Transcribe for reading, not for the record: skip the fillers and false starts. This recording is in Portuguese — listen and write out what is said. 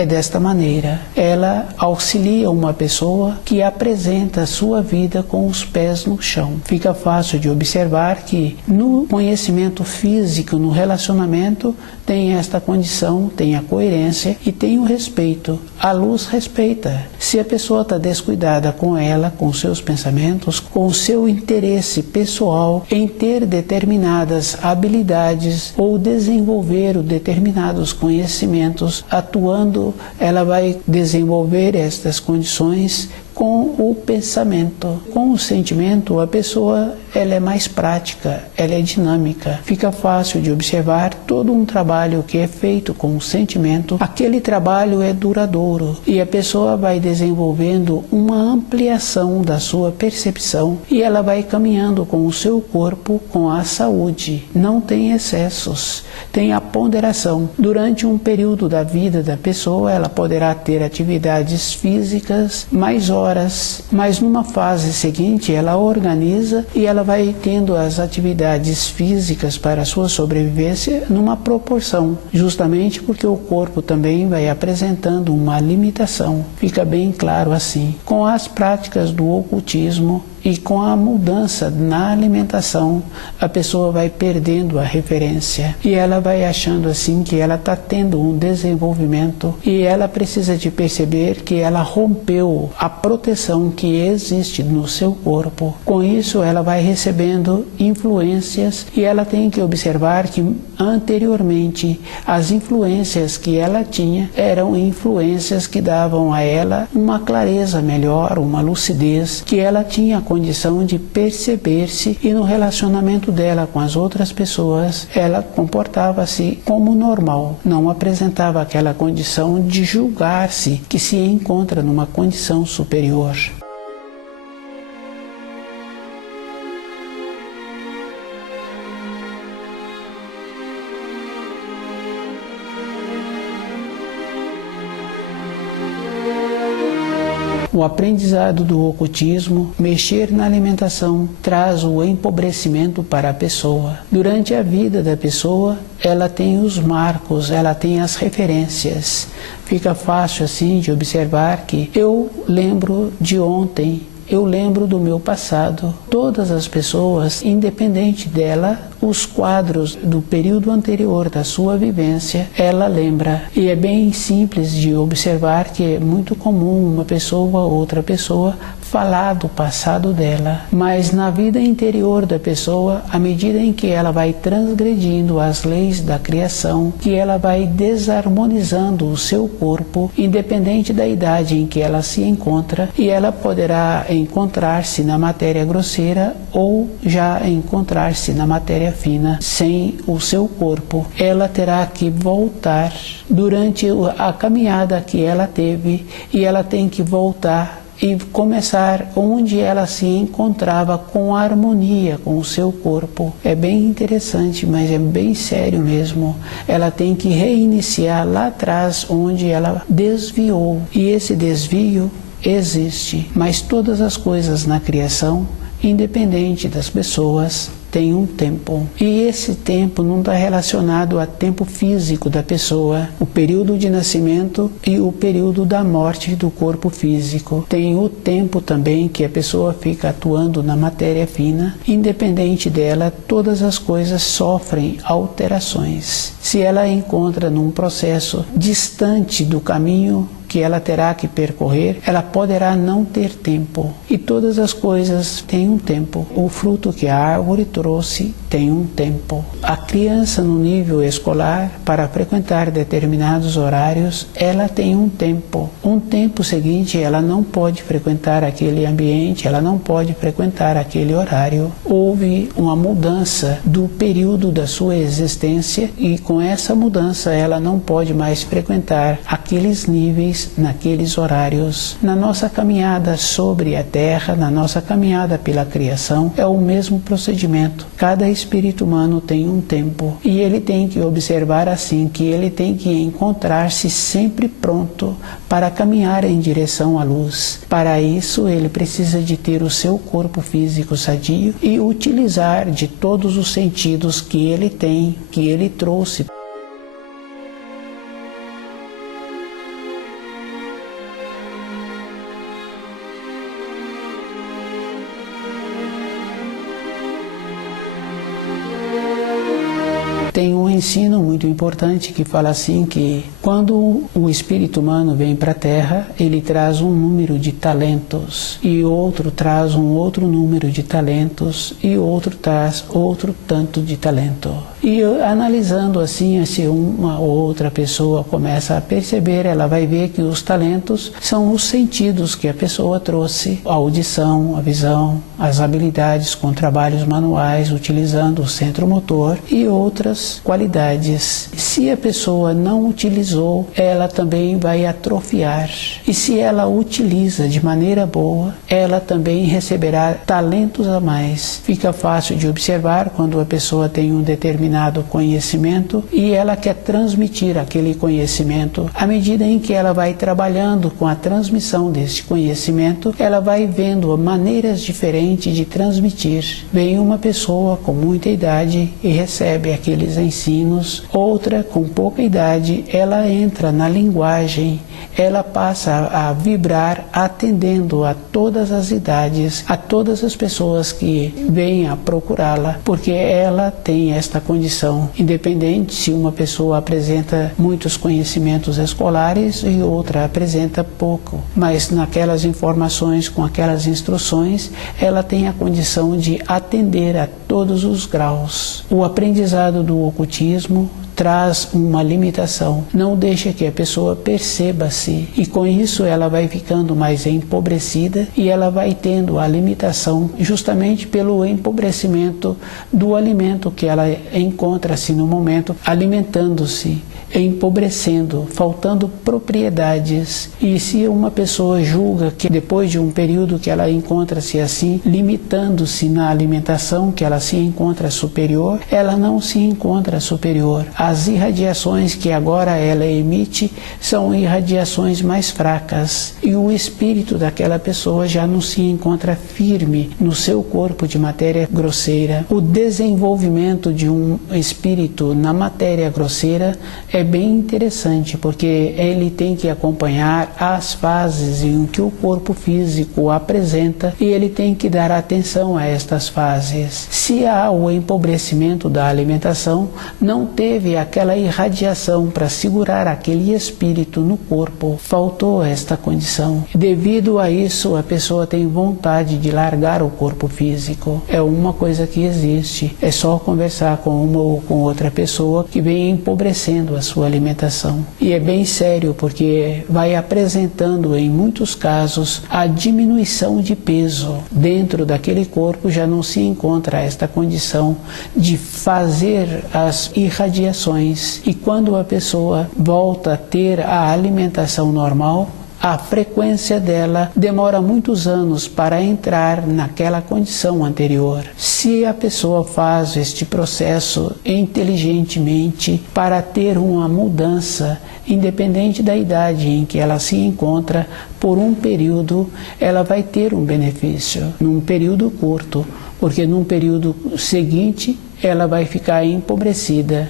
é desta maneira. Ela auxilia uma pessoa que apresenta a sua vida com os pés no chão. Fica fácil de observar que no conhecimento físico, no relacionamento, tem esta condição, tem a coerência e tem o respeito. A luz respeita. Se a pessoa está descuidada com ela, com seus pensamentos, com o seu interesse pessoal em ter determinadas habilidades ou desenvolver determinados conhecimentos, atuando, ela vai desenvolver estas condições com o pensamento. Com o sentimento, a pessoa ela é mais prática, ela é dinâmica. Fica fácil de observar todo um trabalho que é feito com o sentimento. Aquele trabalho é duradouro e a pessoa vai desenvolvendo uma ampliação da sua percepção e ela vai caminhando com o seu corpo com a saúde. Não tem excessos, tem a ponderação. Durante um período da vida da pessoa, ela poderá ter atividades físicas mais horas, mas numa fase seguinte ela organiza e ela vai tendo as atividades físicas para a sua sobrevivência numa proporção, justamente porque o corpo também vai apresentando uma limitação. Fica bem claro assim. Com as práticas do ocultismo e com a mudança na alimentação, a pessoa vai perdendo a referência e ela vai achando assim que ela está tendo um desenvolvimento e ela precisa de perceber que ela rompeu a proteção que existe no seu corpo. Com isso ela vai recebendo influências e ela tem que observar que anteriormente as influências que ela tinha eram influências que davam a ela uma clareza melhor, uma lucidez, que ela tinha condição de perceber-se e no relacionamento dela com as outras pessoas, ela comportava-se como normal, não apresentava aquela condição de julgar-se que se encontra numa condição superior. O aprendizado do ocultismo, mexer na alimentação, traz o empobrecimento para a pessoa. Durante a vida da pessoa, ela tem os marcos, ela tem as referências. Fica fácil assim de observar que eu lembro de ontem, eu lembro do meu passado. Todas as pessoas, independente dela, os quadros do período anterior da sua vivência, ela lembra. E é bem simples de observar que é muito comum uma pessoa ou outra pessoa falar do passado dela. Mas na vida interior da pessoa, à medida em que ela vai transgredindo as leis da criação, que ela vai desarmonizando o seu corpo, independente da idade em que ela se encontra, e ela poderá encontrar-se na matéria grosseira ou já encontrar-se na matéria fina, sem o seu corpo. Ela terá que voltar durante a caminhada que ela teve e ela tem que voltar e começar onde ela se encontrava com harmonia com o seu corpo. É bem interessante, mas é bem sério mesmo. Ela tem que reiniciar lá atrás onde ela desviou. E esse desvio existe, mas todas as coisas na criação, independente das pessoas, tem um tempo. E esse tempo não está relacionado ao tempo físico da pessoa, o período de nascimento e o período da morte do corpo físico. Tem o tempo também que a pessoa fica atuando na matéria fina. Independente dela, todas as coisas sofrem alterações. Se ela encontra num processo distante do caminho que ela terá que percorrer, ela poderá não ter tempo. E todas as coisas têm um tempo. O fruto que a árvore trouxe tem um tempo. A criança no nível escolar, para frequentar determinados horários, ela tem um tempo. Um tempo seguinte, ela não pode frequentar aquele ambiente, ela não pode frequentar aquele horário. Houve uma mudança do período da sua existência e com essa mudança ela não pode mais frequentar aqueles níveis naqueles horários. Na nossa caminhada sobre a Terra, na nossa caminhada pela criação, é o mesmo procedimento. Cada espírito humano tem um tempo e ele tem que observar assim que ele tem que encontrar-se sempre pronto para caminhar em direção à luz. Para isso, ele precisa de ter o seu corpo físico sadio e utilizar de todos os sentidos que ele tem, que ele trouxe. tem um ensino muito importante que fala assim que quando o espírito humano vem para a Terra, ele traz um número de talentos e outro traz um outro número de talentos e outro traz outro tanto de talento. E analisando assim, se uma ou outra pessoa começa a perceber, ela vai ver que os talentos são os sentidos que a pessoa trouxe, a audição, a visão, as habilidades com trabalhos manuais, utilizando o centro motor e outras qualidades. Se a pessoa não utilizou, ela também vai atrofiar. E se ela utiliza de maneira boa, ela também receberá talentos a mais. Fica fácil de observar quando a pessoa tem um determinado conhecimento e ela quer transmitir aquele conhecimento. À medida em que ela vai trabalhando com a transmissão desse conhecimento, ela vai vendo maneiras diferentes de transmitir. Vem uma pessoa com muita idade e recebe aqueles ensinos, outra com pouca idade, ela entra na linguagem, ela passa a vibrar atendendo a todas as idades, a todas as pessoas que vêm a procurá-la, porque ela tem esta condição, independente se uma pessoa apresenta muitos conhecimentos escolares e outra apresenta pouco, mas naquelas informações, com aquelas instruções, ela tem a condição de atender a todos os graus. O aprendizado do ocultismo traz uma limitação, não deixa que a pessoa perceba-se e com isso ela vai ficando mais empobrecida e ela vai tendo a limitação justamente pelo empobrecimento do alimento que ela encontra-se no momento alimentando-se, empobrecendo, faltando propriedades. E se uma pessoa julga que depois de um período que ela encontra-se assim, limitando-se na alimentação, que ela se encontra superior, ela não se encontra superior. As irradiações que agora ela emite são irradiações mais fracas e o espírito daquela pessoa já não se encontra firme no seu corpo de matéria grosseira. O desenvolvimento de um espírito na matéria grosseira é bem interessante, porque ele tem que acompanhar as fases em que o corpo físico apresenta e ele tem que dar atenção a estas fases. Se há o empobrecimento da alimentação, não teve aquela irradiação para segurar aquele espírito no corpo, faltou esta condição. Devido a isso, a pessoa tem vontade de largar o corpo físico. É uma coisa que existe, é só conversar com uma ou com outra pessoa que vem empobrecendo a sua alimentação. E é bem sério, porque vai apresentando em muitos casos a diminuição de peso. Dentro daquele corpo já não se encontra esta condição de fazer as irradiações. E quando a pessoa volta a ter a alimentação normal, a frequência dela demora muitos anos para entrar naquela condição anterior. Se a pessoa faz este processo inteligentemente para ter uma mudança, independente da idade em que ela se encontra, por um período ela vai ter um benefício, num período curto, porque num período seguinte ela vai ficar empobrecida.